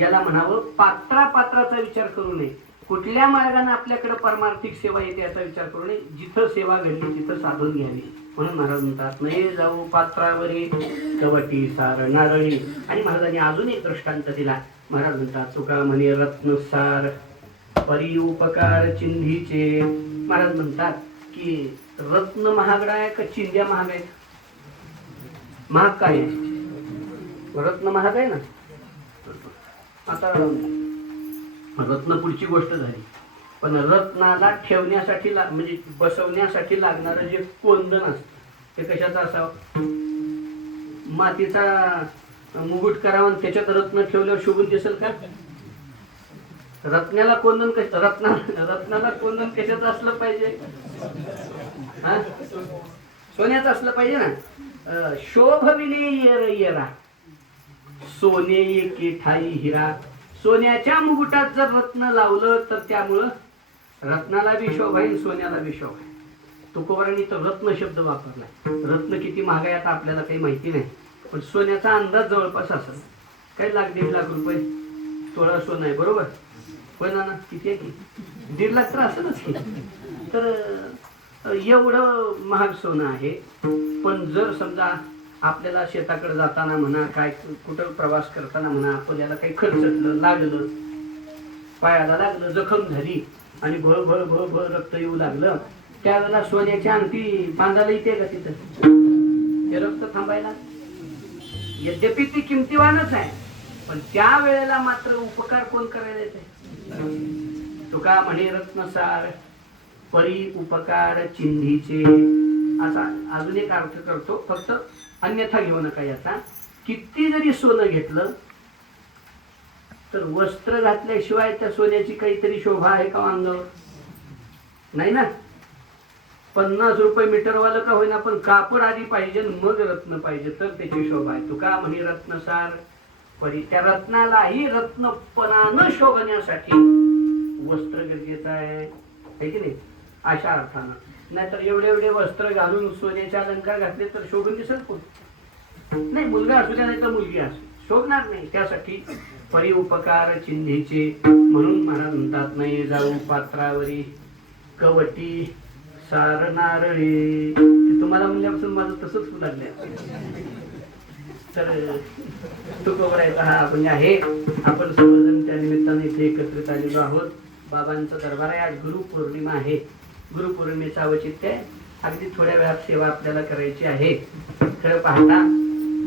याला म्हणावं पात्राचा विचार करू नये. कुठल्या मार्गाने आपल्याकडे परमार्थिक सेवा येते याचा विचार करू नये. जिथं सेवा घडली तिथं साधून घ्यावी. म्हणून महाराज म्हणतात नाही जाऊ पात्रावरी कवटी सार नारळी. आणि महाराजांनी अजून एक दृष्टांत दिला. महाराज म्हणतात तुका म्हणे रत्नसार परी उपकार चिंधीचे. महाराज म्हणतात की रत्न महागडा आहे का चिंध्या महाग आहेत? महाग काय आहे? रत्न महाग आहे ना. आता रत्न पुढची गोष्ट झाली. पण रत्नाला ठेवण्यासाठी म्हणजे बसवण्यासाठी लागणारं जे कोंदण असतं ते कशाचं असावं? मातीचा मुकुट करावा आणि त्याच्यात रत्न ठेवल्यावर शोभून दिसेल का? रत्नाला कोंदण रत्नाला कोंदण कशाचं असलं पाहिजे? हा, सोन्याचं असलं पाहिजे ना. शोभविले येर येरा सोने एके ठाई हिरा. सोन्याच्या मुकुटात जर रत्न लावलं तर त्यामुळं रत्नाला बी शोभा आहे, सोन्याला बी शोभा आहे. तुकोबारांनी तर रत्न शब्द वापरलाय. रत्न किती महाग आहे आता आपल्याला काही माहिती नाही, पण सोन्याचा अंदाज जवळपास असेल. काही लाख 1.5 लाख रुपये तोळा सोनं आहे, बरोबर? होय ना? किती आहे की 1.5 लाख तर असेलच की. तर एवढं महाग सोनं आहे. पण जर समजा आपल्याला शेताकडे जाताना म्हणा, काय कुठं प्रवास करताना म्हणा, आपल्याला काही खर्चटलं, लागलं, पायाला लागलं, जखम झाली आणि भळ भळ भळ भळ रक्त येऊ लागलं, त्यावेळेला सोन्याची अंगठी बांधायला येते का तिथं? ते रक्त थांबायला? यद्यपि ती किमतीवानच आहे, पण त्या वेळेला मात्र उपकार कोण करायला येते? तुका म्हणे रत्नसार परी उपकार चिंधीचे. असा अजून एक अर्थ करतो, फक्त अन्यथा घेऊ नका याचा. किती जरी सोनं घेतलं तर वस्त्र घातल्याशिवाय त्या सोन्याची काहीतरी शोभा आहे का अंगावर? नाही ना. 50 रुपये मीटरवालं का होईना, पण कापड आधी पाहिजे, मग रत्न पाहिजे, तर त्याची शोभा आहे. तुका म्हणे रत्नसार परी. त्या रत्नालाही रत्नपणानं शोभण्यासाठी वस्त्र गरजेचं आहे की नाही? अशा अर्थानं. नाहीतर एवढे वस्त्र घालून सोन्याचे अलंकार घातले तर शोभून दिसेल कोण? नाही. मुलगा असू द्या नाही तर मुलगी असू, शोभणार नाही. त्यासाठी परी उपकार चिंधीचे. म्हणून महाराज म्हणतात नाही जाऊ पात्रावरी कवटी सार नारळी. तुम्हाला म्हणल्यापासून माझं तसंच लागलं. तर तुकोबरायचा हा म्हणजे आहे. आपण सर्वजण त्या निमित्ताने इथे एकत्रित आलेलो आहोत. बाबांचा दरबार आहे. आज गुरुपौर्णिमा आहे. गुरुपौर्णिमेचं औचित्य आहे. अगदी थोड्या वेळात सेवा आपल्याला करायची आहे. खरं पाहता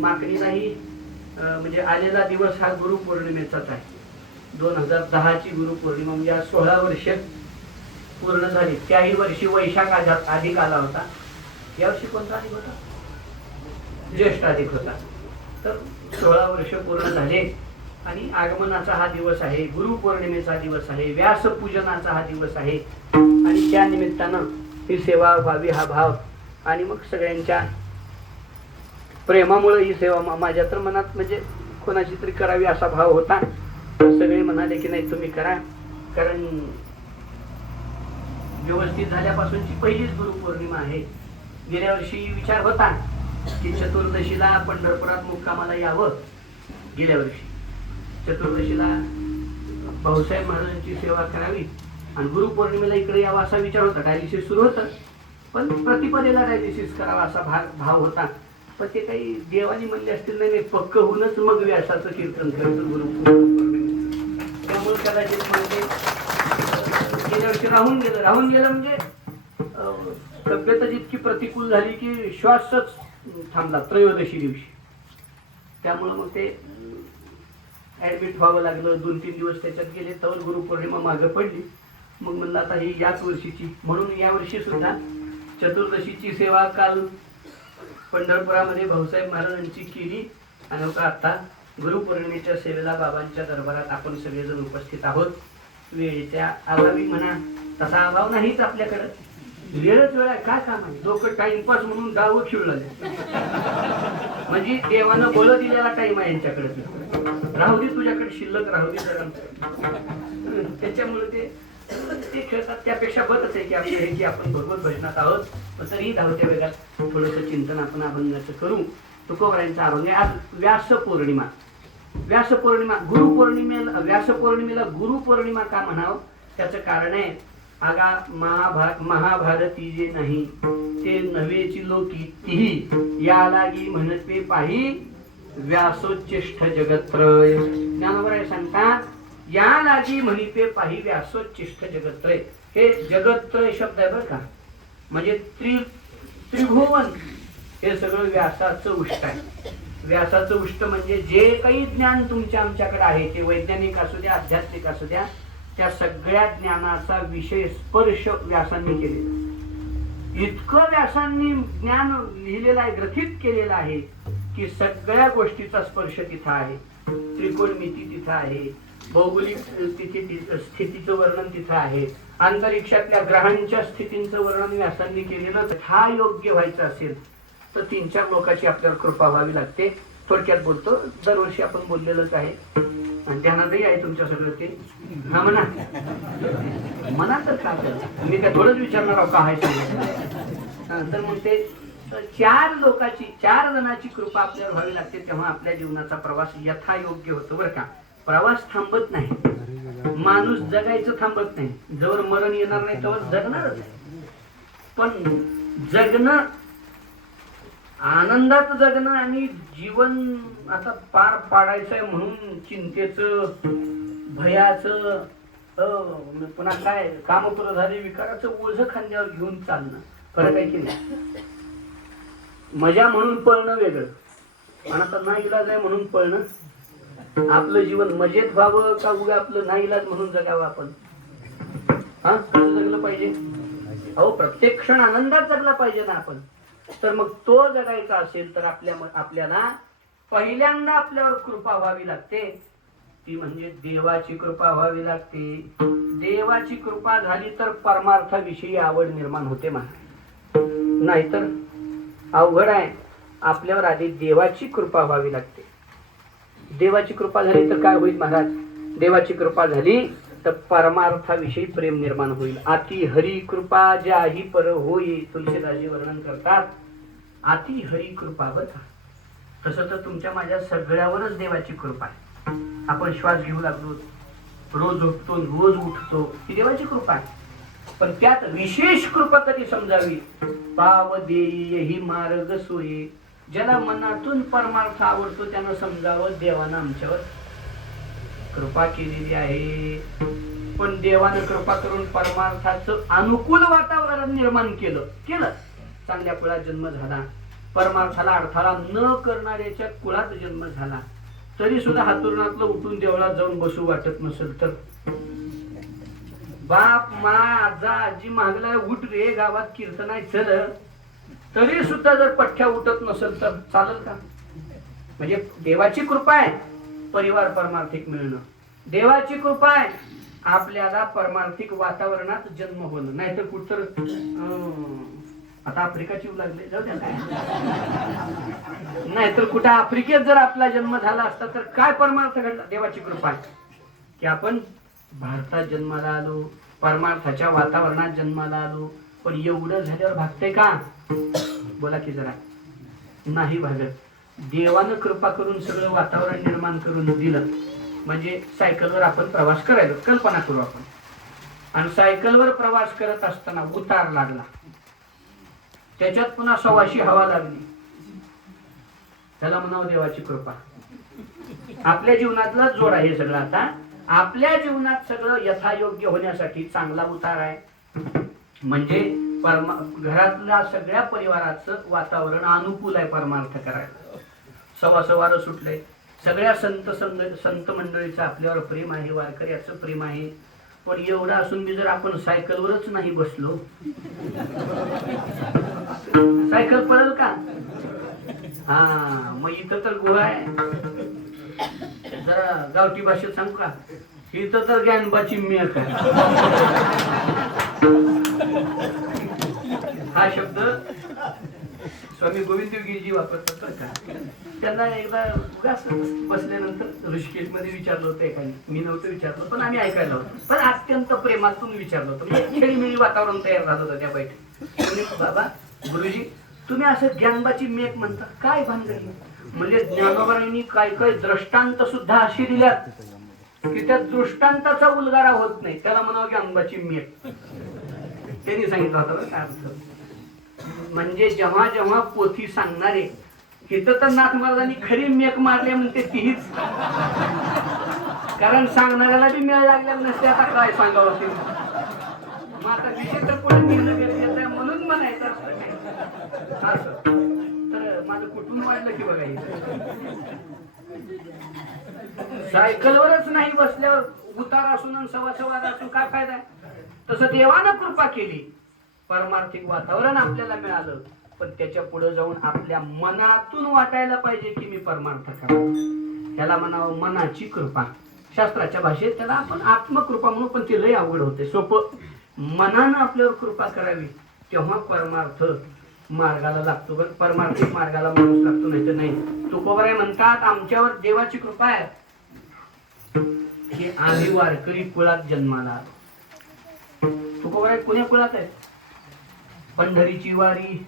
माकडीलाही म्हणजे आलेला दिवस हा गुरुपौर्णिमेचाच आहे. 2010ची गुरुपौर्णिमा म्हणजे आज 16 वर्ष पूर्ण झाली. त्याही वर्षी वैशाख अधिक आला होता. यावर्षी कोणता अधिक होता? ज्येष्ठ अधिक होता. तर 16 वर्ष पूर्ण झाले आणि आगमनाचा हा दिवस आहे, गुरुपौर्णिमेचा दिवस आहे, व्यासपूजनाचा हा दिवस आहे. आणि त्या निमित्तानं ही सेवा व्हावी हा भाव आणि मग सगळ्यांच्या प्रेमामुळे ही सेवा माझ्या तर मनात म्हणजे कोणाची तरी करावी असा भाव होता. सगळे म्हणाले की नाही तुम्ही करा, कारण व्यवस्थित झाल्यापासूनची पहिलीच गुरुपौर्णिमा आहे. गेल्या वर्षी विचार होता की चतुर्दशीला पंढरपुरात मुक्कामाला यावं. गेल्या वर्षी चतुर्दशीला भाऊसाहेब महाराजांची सेवा करावी आणि गुरुपौर्णिमेला इकडे यावा असा विचार होता. डायलिसिस सुरू होतं, पण प्रतिपदेला डायलिसिस करावा असा भाव होता. पण ते काही देवानी म्हणले असतील नाही पक्क होऊनच मग व्यासाचं कीर्तन करायचं गुरुपौर्णिमेला. त्यामुळे कदाचित म्हणजे गेल्या वर्षी राहून गेलं म्हणजे तब्येत जितकी प्रतिकूल झाली की श्वासच थांबला त्रयोदशी दिवशी. त्यामुळं मग ते ऍडमिट व्हावं लागलं. 2-3 दिवस त्याच्यात गेले. तर गुरुपौर्णिमा मागं पडली. मग म्हणलं आता ही याच वर्षीची, म्हणून या वर्षी सुद्धा चतुर्दशीची सेवा काल पंढरपुरामध्ये भाऊसाहेब महाराजांची केली आणि आता गुरुपौर्णिमेच्या सेवेला बाबांच्या दरबारात आपण सगळेजण उपस्थित आहोत. वेळेच्या अभावी म्हणा तसा अभाव नाहीच आपल्याकडं. वेळच वेळ आहे. काय काम आहे? लोक टाइमपास म्हणून गावं खेळू लागले. म्हणजे देवानं बळ दिलेला टाइम आहे यांच्याकडे. राहू दे तुझ्याकडे शिल्लक राहू दे जरा. त्याच्यामुळे ते खेळतात. त्यापेक्षा बरंच आहे की आपले हे की आपण भगवत भजनात आहोत. पण तरीही धावत्या वेगात थोडंसं चिंतन आपण अभंगाचं करू. तुकोबरायांचा अभंग. आज व्यास पौर्णिमा व्यासपौर्णिमा, गुरुपौर्णिमेला, व्यासपौर्णिमेला गुरुपौर्णिमा का म्हणावं? त्याचं कारण आहे, आगा महाभारती जे नाही ते नव्हेची लोकी तीही या लागी म्हणते पाही व्यासोच्चिष्ट जगत्रय. ज्ञानोबराय सांगतात, या लागी म्हणते पाही व्यासोच्चिष्ट जगत्रय. हे जगत्रय शब्द आहे बरं का, म्हणजे त्रिभुवन हे सगळं व्यासाचं उष्ट आहे. व्यासाचं उष्ट म्हणजे जे काही ज्ञान तुमच्या आमच्याकडे आहे, ते वैज्ञानिक असू द्या, आध्यात्मिक असू द्या, त्या सगळ्या ज्ञानाचा विषय स्पर्श व्यासांनी केलेला. इतकं व्यासांनी ज्ञान लिहिलेलं आहे, ग्रथित केलेलं आहे की सगळ्या गोष्टीचा स्पर्श तिथं आहे. त्रिकोणमिती तिथं आहे, भौगोलिक स्थितीचं वर्णन तिथं आहे, अंतरिक्षातल्या ग्रहांच्या स्थितींचं वर्णन व्यासांनी केलेलं. हा योग्य व्हायचं असेल तर 3-4 लोकांची आपल्यावर कृपा व्हावी लागते. थोडक्यात बोलतो, दरवर्षी आपण बोललेलंच आहे आणि ध्यानातही आहे तुमच्या सगळं ते. हा म्हणा म्हणा तर का कर, मी काय थोडंच विचारणार आहो का आहे सांगितलं. तर मग ते 4 जणांची कृपा आपल्यावर व्हावी लागते, तेव्हा आपल्या जीवनाचा प्रवास यथायोग्य होतो बरं का. प्रवास थांबत नाही, माणूस जगायचं थांबत नाही. जवळ मरण येणार नाही तेव्हा जगणारच आहे. पण जगणं, आनंदात जगणं आणि जीवन आता पार पाडायचं आहे म्हणून चिंतेचं, भयाचं, पुन्हा काय कामप्रधानी विकाराचं ओझं खांद्यावर घेऊन चालणं फरक आहे की नाही. मजा म्हणून पळणं वेगळं, आणि आता नाईलाज आहे म्हणून पळणं. आपलं जीवन मजेत व्हावं का उगा आपलं नाईलाज म्हणून जगावं आपण? हा, कसं जगलं पाहिजे? अहो, प्रत्येक क्षण आनंदात जगला पाहिजे ना आपण. तर मग तो जगायचा असेल तर आपल्याला पहिल्यांदा आपल्यावर कृपा व्हावी लागते, ती म्हणजे देवाची कृपा व्हावी लागते. देवाची कृपा झाली तर परमार्थाविषयी आवड निर्माण होते म्हणा, नाहीतर अवघड आहे. आपल्यावर आधी देवाची कृपा व्हावी लागते. देवाची कृपा झाली तर काय होईल महाराज? देवाची कृपा झाली तर परमार्थाविषयी प्रेम निर्माण होईल. अति हरी कृपा ज्याही पर होई, तुलसीदासजी वर्णन करतात. अति हरी कृपा बघा. तसं तर तुमच्या माझ्या सगळ्यावरच देवाची कृपा आहे. आपण श्वास घेऊ लागलो, रोज झोपतो, रोज उठतो, ही देवाची कृपा आहे. पण त्यात विशेष कृपा कधी समजावी? पाव देई ही मार्ग सोयी. ज्याला मनातून परमार्थ आवडतो त्यानं समजावं देवानं आमच्यावर कृपा केलेली आहे. पण देवानं कृपा करून परमार्थाचं अनुकूल वातावरण निर्माण केलं. चांगल्या कुळात जन्म झाला, परमार्थाला अडथळा न करणाऱ्याच्या कुळात जन्म झाला, तरी सुद्धा हातुरणातलं उठून देवळात जाऊन बसू वाटत नसेल तर, बाप मा आजा आजी मागला उठ रे गावात कीर्तन आहे चल, तरी सुद्धा जर पठ्ठ्या उठत नसेल तर चालेल का? म्हणजे देवाची कृपा आहे परिवार परमार्थिक मिळणं, देवाची कृपा आहे आपल्याला परमार्थिक वातावरणात जन्म होणं. नाहीतर कुठतर आता आफ्रिकाची लागले जाऊ द्या, नाहीतर कुठं आफ्रिकेत जर आपला जन्म झाला असता तर काय परमार्थ घडला? देवाची कृपा आहे की आपण भारतात जन्माला आलो, परमार्थाच्या वातावरणात जन्माला आलो. पण एवढं झाल्यावर भागते का? बोला की जरा. नाही भागत. देवानं कृपा करून सगळं वातावरण निर्माण करून दिलं. म्हणजे सायकलवर आपण प्रवास करायला कल्पना करू आपण, आणि सायकलवर प्रवास करत असताना उतार लागला, त्याच्यात पुन्हा सवाशी हवा लागली, त्याला म्हणावं देवाची कृपा. आपल्या जीवनातला जोड आहे हे सगळं. आता आपल्या जीवनात सगळं यथायोग्य होण्यासाठी चांगला उतार आहे. म्हणजे घरातल्या सगळ्या परिवाराचं वातावरण अनुकूल आहे परमार्थ करायला. सवासवार सुटले, सगळ्या संत मंडळीचं आपल्यावर प्रेम आहे, वारकऱ्याचं प्रेम आहे. पण एवढं असून मी जर आपण सायकलवरच नाही बसलो, सायकल पळेल का? हा, मग इथं तर गुहा आहे. जरा गावठी भाषेत सांगू का? इथं तर ज्ञानबाची मेख आहे. हा शब्द स्वामी गोविंददेवगिरीजी वापरतात बरं का. त्यांना एकदा बसल्यानंतर ऋषिकेश मध्ये विचारलं होतं एकाने, मी नव्हतं विचारलं पण आम्ही ऐकायला होतो, पण अत्यंत प्रेमातून विचारलं होतं. म्हणजे खेळीमेळी वातावरण तयार झालं होतं त्या बैठकीत. बाबा गुरुजी तुम्ही असं ज्ञानबाची मेघ म्हणता, काय भानगड? म्हणजे ज्ञानोबांनी काय काय दृष्टांत सुद्धा अशी दिल्यात की त्या दृष्टांताचा उलगारा होत नाही, त्याला म्हणावं की अंबाची मेट. त्यांनी सांगितलं होतं काय अर्थ. म्हणजे जेव्हा जेव्हा पोथी सांगणारे इथं तर नाथ महाराजांनी खरी मेक मारली म्हणते तीच, कारण सांगणाऱ्याला बी मेळ लागल्या नसते. आता काय सांगावं ते, मग आता विषय तर पुढे निघणं गरजेचं आहे म्हणून म्हणायचं असतं काय असं. तर माझं कुठून वाढलं की बघा, सायकलवरच नाही बसल्यावर उतार असून सवासवाद असून काय फायदा. तसं देवानं कृपा केली, परमार्थिक वातावरण आपल्याला मिळालं, पण त्याच्या पुढे जाऊन आपल्या मनातून वाटायला पाहिजे की मी परमार्थ करा. त्याला म्हणावं मनाची कृपा. शास्त्राच्या भाषेत त्याला आपण आत्मकृपा म्हणून, पण ते लय अवघड होते. सोपं मनानं आपल्यावर कृपा करावी तेव्हा परमार्थ मार्गाला लागतो. पण परमार्थिक मार्गाला माणूस लागतो, नाही तर नाही. तुकोबाराय म्हणतात आमच्यावर देवाची कृपा आहे की आम्ही वारकरी कुळात जन्माला. तुकोबाराय कोण्या कुळात आहे? पंढरीची वारी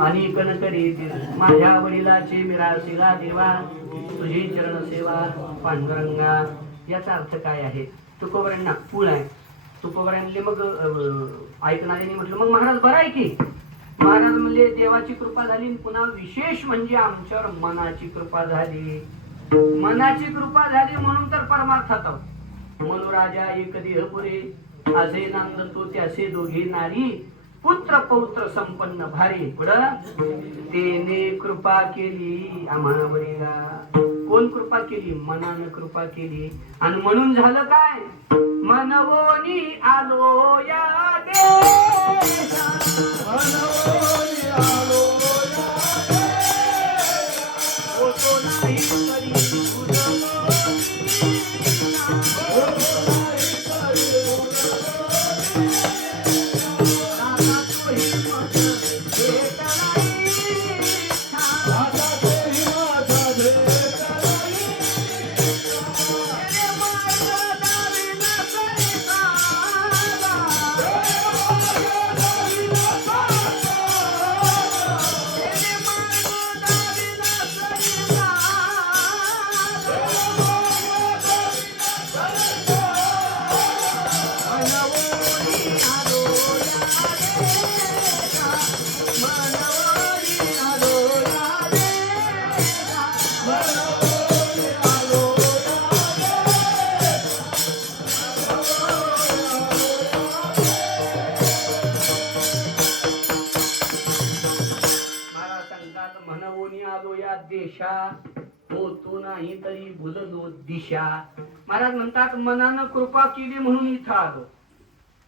आणि कणकरी माझ्या वडिलाचे मिरासीला देवा तुझी चरण सेवा पांडुरंगा. याचा अर्थ काय आहे? तुकोबारायांना कुळ आहे. तुकोबारायांनी मग ऐकणाऱ्यांनी म्हटलं मग महाराज बरं आहे की. महाराज म्हणले देवाची कृपा झाली, पुन्हा विशेष म्हणजे आमच्यावर मनाची कृपा झाली. मनाची कृपा झाली म्हणून तर परमार्थात आहोत. मनोराजा एक देह पुरे असे नांद तो त्यासे दोघे नारी पुत्र पौत्र संपन्न भारी. पुढं तेने कृपा केली आम्हावरीला. कोण कृपा केली? मनानं कृपा केली. आणि म्हणून झालं काय? मनवोनी आलो या देशा, मनवोनी आलो या देशा, होतो नाही तरी होतो नाही तरी भुललो दिशा. महाराज म्हणतात मनानं कृपा केली म्हणून इथं आलो,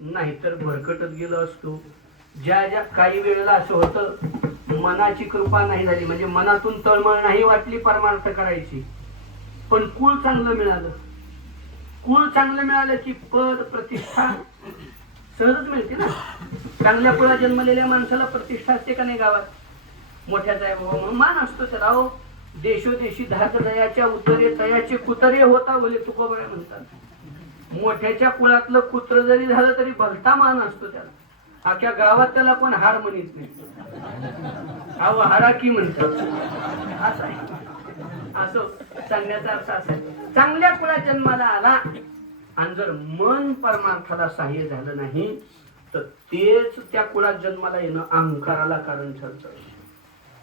नाहीतर भरकटत गेलो असतो. ज्या ज्या काही वेळेला असं होतं मनाची कृपा नाही झाली, म्हणजे मनातून तळमळ नाही वाटली परमार्थ करायची, पण कुळ चांगलं मिळालं. कुळ चांगलं मिळालं की पद प्रतिष्ठा सहजच मिळते ना. चांगल्या कुळात जन्मलेल्या माणसाला प्रतिष्ठा असते का नाही गावात? मोठ्याचा आहे बाबा म्हणून मान असतो त्याला. अहो देशोदेशी धात दयाच्या उतरे तयाचे कुतरे होता बोले तुकोबाराय म्हणतात. मोठ्याच्या कुळातलं कुत्र जरी झालं तरी भलता मान असतो त्याला. अख्या गावात त्याला कोण हार म्हणत नाही, अहो हाराकी म्हणतात. असं आहे, असं सांगण्याचा अर्थ असा आहे चांगल्या कुळात जन्माला आला आणि जर मन परमार्थाला सहाय्य झालं नाही तर तेच त्या कुळात जन्माला येणं अहंकाराला कारण ठरतं.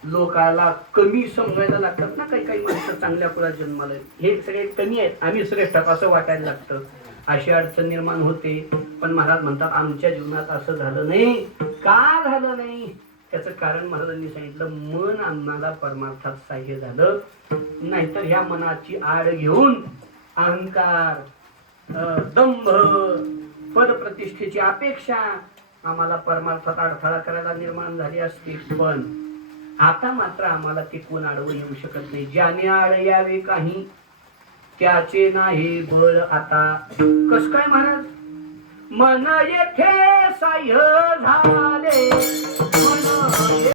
लोकाला कमी समजायला लागतात ना काही काही माणसं चांगल्या कुळात जन्माला, हे सगळे कमी आहेत आम्ही श्रेष्ठ असं वाटायला लागतं. अशी अडचण निर्माण होते. पण महाराज म्हणतात आमच्या जीवनात असं झालं नाही. का झालं नाही त्याचं कारण महाराजांनी सांगितलं, मन आम्हाला परमार्थात सहाय्य झालं, नाहीतर ह्या मनाची आड घेऊन अहंकार, दंभ, पदप्रतिष्ठेची अपेक्षा आम्हाला परमार्थात अडथळा करायला निर्माण झाली असती. पण आता मात्र आम्हाला ते कोण आडवं येऊ शकत नाही. ज्याने आड यावे काही त्याचे नाही बळ आता. कस काय महाराज? मन येथे सह्य झाले, मन